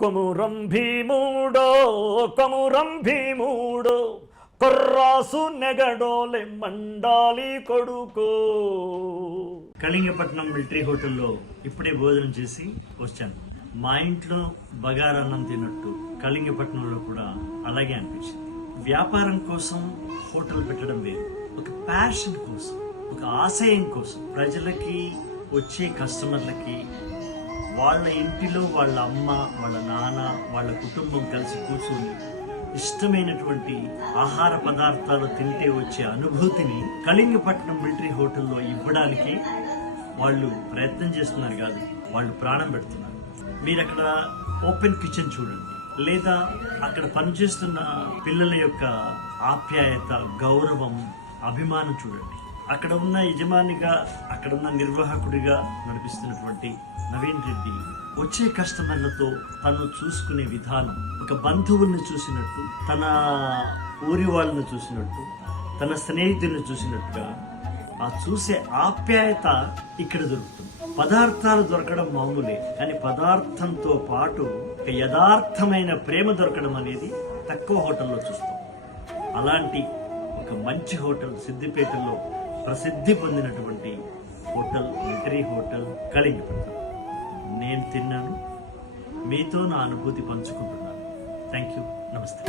కొమురం భీముడో కొమురం భీముడో కొర్రాసు నెగడోలే మండాలి కొడుకో. కళింగపట్నం మిలిటరీ హోటల్లో ఇప్పుడే భోజనం చేసి వచ్చాను. మా ఇంట్లో బగారన్నం తిన్నట్టు కళింగపట్నంలో కూడా అలాగే అనిపించింది. వ్యాపారం కోసం హోటల్ పెట్టడం వేరు, ఒక ప్యాషన్ కోసం, ఒక ఆశయం కోసం, ప్రజలకి వచ్చే కస్టమర్లకి వాళ్ళ ఇంటిలో వాళ్ళ అమ్మ, వాళ్ళ నాన్న, వాళ్ళ కుటుంబం కలిసి కూర్చొని ఇష్టమైనటువంటి ఆహార పదార్థాలు తింటే వచ్చే అనుభూతిని కళింగపట్నం మిలిటరీ హోటల్లో ఇవ్వడానికి వాళ్ళు ప్రయత్నం చేస్తున్నారు కాదు, వాళ్ళు ప్రాణం పెడుతున్నారు. మీరు అక్కడ ఓపెన్ కిచెన్ చూడండి, లేదా అక్కడ పనిచేస్తున్న పిల్లల యొక్క ఆప్యాయత, గౌరవం, అభిమానం చూడండి. అక్కడ ఉన్న యజమానిగా, అక్కడ ఉన్న నిర్వాహకుడిగా నడిపిస్తున్నటువంటి నవీన్ రెడ్డి వచ్చే కస్టమర్లతో తను చూసుకునే విధానం ఒక బంధువుల్ని చూసినట్టు, తన ఊరి వాళ్ళని చూసినట్టు, తన స్నేహితుల్ని చూసినట్టుగా ఆ చూసే ఆప్యాయత ఇక్కడ దొరుకుతుంది. పదార్థాలు దొరకడం మామూలే, కానీ పదార్థంతో పాటు ఒక యథార్థమైన ప్రేమ దొరకడం అనేది తక్కువ హోటల్లో చూస్తాం. అలాంటి ఒక మంచి హోటల్ సిద్దిపేటలో ప్రసిద్ధి పొందినటువంటి హోటల్ మిలిటరీ హోటల్ కళింగపట్నం. నేను తిన్నాను, మీతో నా అనుభూతి పంచుకుంటున్నాను. థ్యాంక్ యూ, నమస్తే.